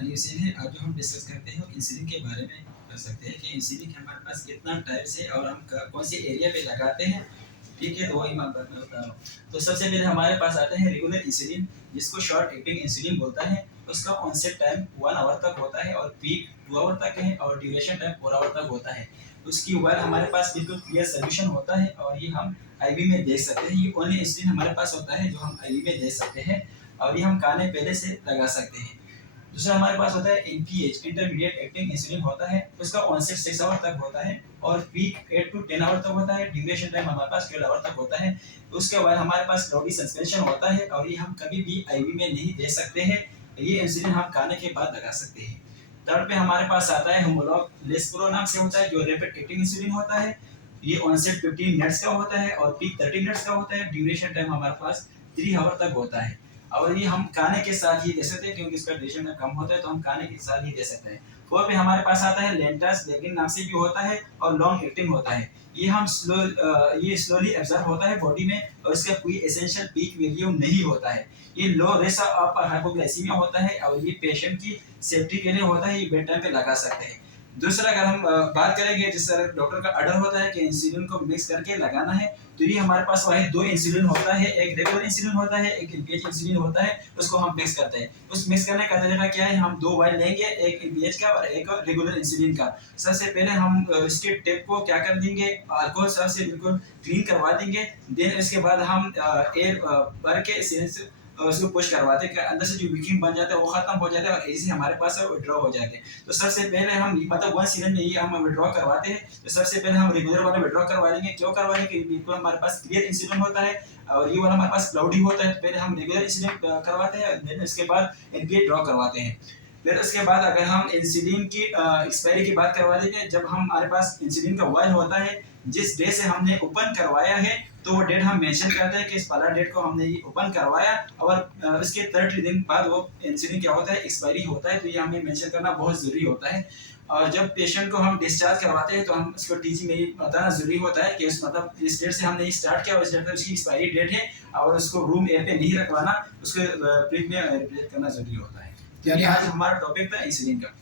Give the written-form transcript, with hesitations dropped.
अली हुसैन है। आज जो हम डिस्कस करते हैं वो इंसुलिन के बारे में कर सकते हैं कि इंसुलिन हमारे पास कितना टाइप्स है और हम कौन से एरिया पे लगाते हैं। ठीक है, तो वही मैं बता रहा हूँ। तो सबसे पहले हमारे पास आता है रेगुलर इंसुलिन, जिसको शॉर्ट एक्टिंग इंसुलिन बोलता है। उसका ऑनसेट टाइम 1 आवर तक होता है और पीक 2 आवर तक है और ड्यूरेशन टाइम 4 आवर तक होता है। उसकी वायर हमारे पास बिल्कुल क्लियर सोल्यूशन होता है और ये हम आईवी में देख सकते हैं। ये ओनली इंसुलिन हमारे पास होता है जो हम आईवी में दे सकते हैं और ये हम खाने पहले से लगा सकते हैं। दूसरा हमारे पास होता है एनपीएच, इंटरमीडिएट एक्टिंग इंसुलिन होता है। उसका ऑनसेट 6 आवर तक होता है और पीक 8 टू 10 आवर तक होता है। ड्यूरेशन टाइम हमारे पास 12 आवर तक होता है। उसके बाद हमारे पास क्लाउडी सस्पेंशन होता है और ये हम कभी भी आईवी में नहीं दे सकते हैं। ये इंसुलिन हम खाने के बाद लगा सकते हैं। थर्ड पे हमारे पास आता है होमोलॉग लेस्प्रो नाम से होता है, जो रैपिड एक्टिंग इंसुलिन होता है। ये ऑनसेट 15 मिनट्स का होता है और पीक 30 मिनट्स का होता है। ड्यूरेशन टाइम हमारे पास 3 आवर तक होता है और ये हम खाने के साथ ही दे सकते हैं क्योंकि इसका ड्यूरेशन में कम होता है, तो हम खाने के साथ ही दे सकते हैं। फोर पे हमारे पास आता है लेंटास लेगिन नाम से भी होता है और लॉन्ग एक्टिंग होता है। ये हम ये स्लोली एब्जॉर्ब होता है बॉडी में और इसका कोई एसेंशियल पीक वैल्यू नहीं होता है। ये लो रिस्क ऑफ हाइपोग्लाइसीमिया होता है और ये पेशेंट की सेफ्टी के लिए होता है। ये बेड टाइम पे लगा सकते हैं। दूसरा अगर हम बात करेंगे जिस तरह डॉक्टर का ऑर्डर होता है कि इंसुलिन को मिक्स करके लगाना है, तो ये हमारे पास वही 2 इंसुलिन होता है। एक रेगुलर इंसुलिन होता है, एक एनपीएच इंसुलिन होता है। उसको हम मिक्स करते हैं। उस मिक्स करने का तरीका क्या है, हम 2 वायल लेंगे, एक एनपीएच का और एक रेगुलर इंसुलिन का। सबसे पहले हम इसके टेप को क्या कर देंगे, अल्कोहल से बिल्कुल क्लीन करवा देंगे। देन इसके बाद हम एयर भर के सिरिंज उसको पुश करवाते हैं, अंदर से जो विकिंग बन जाता है वो खत्म हो जाता है और इजी हमारे पास विड्रॉ हो जाते हैं। तो सबसे पहले हम मतलब 1 सिलेंडर में ये हम विड्रॉ करवाते हैं। तो सबसे पहले हम रेगुलर वाला विड्रॉ करवा लेंगे। क्यों करवाएंगे कि बिल्कुल हमारे पास क्लियर इंसुलिन होता है और ये वाला हमारे पास क्लाउडी होता है। तो पहले हम रेगुलर इंसुलिन करवाते हैं, देन इसके बाद एनपीए ड्रॉ करवाते हैं। फिर उसके बाद अगर हम इंसुलिन की एक्सपायरी की बात करवा देंगे, जब हमारे पास इंसुलिन का वायल होता है, जिस डे से हमने ओपन करवाया है, तो वो डेट हम मेंशन करते हैं कि इस वाला डेट को हमने ये ओपन करवाया और उसके 30 दिन बाद वो इंसुलिन क्या होता है, एक्सपायरी होता है। तो ये हमें मेंशन करना बहुत ज़रूरी होता है। और जब पेशेंट को हम डिस्चार्ज करवाते हैं तो हम उसको टीचिंग में ये बताना ज़रूरी होता है कि इस मतलब इस डेट से हमने ये स्टार्ट किया और इस डेट पर उसकी एक्सपायरी डेट है और उसको रूम एयर पे नहीं रखवाना, उसको फ्रिज में रिप्लेस करना ज़रूरी होता है। यानी आज हमारा टॉपिक था इंसुलिन का।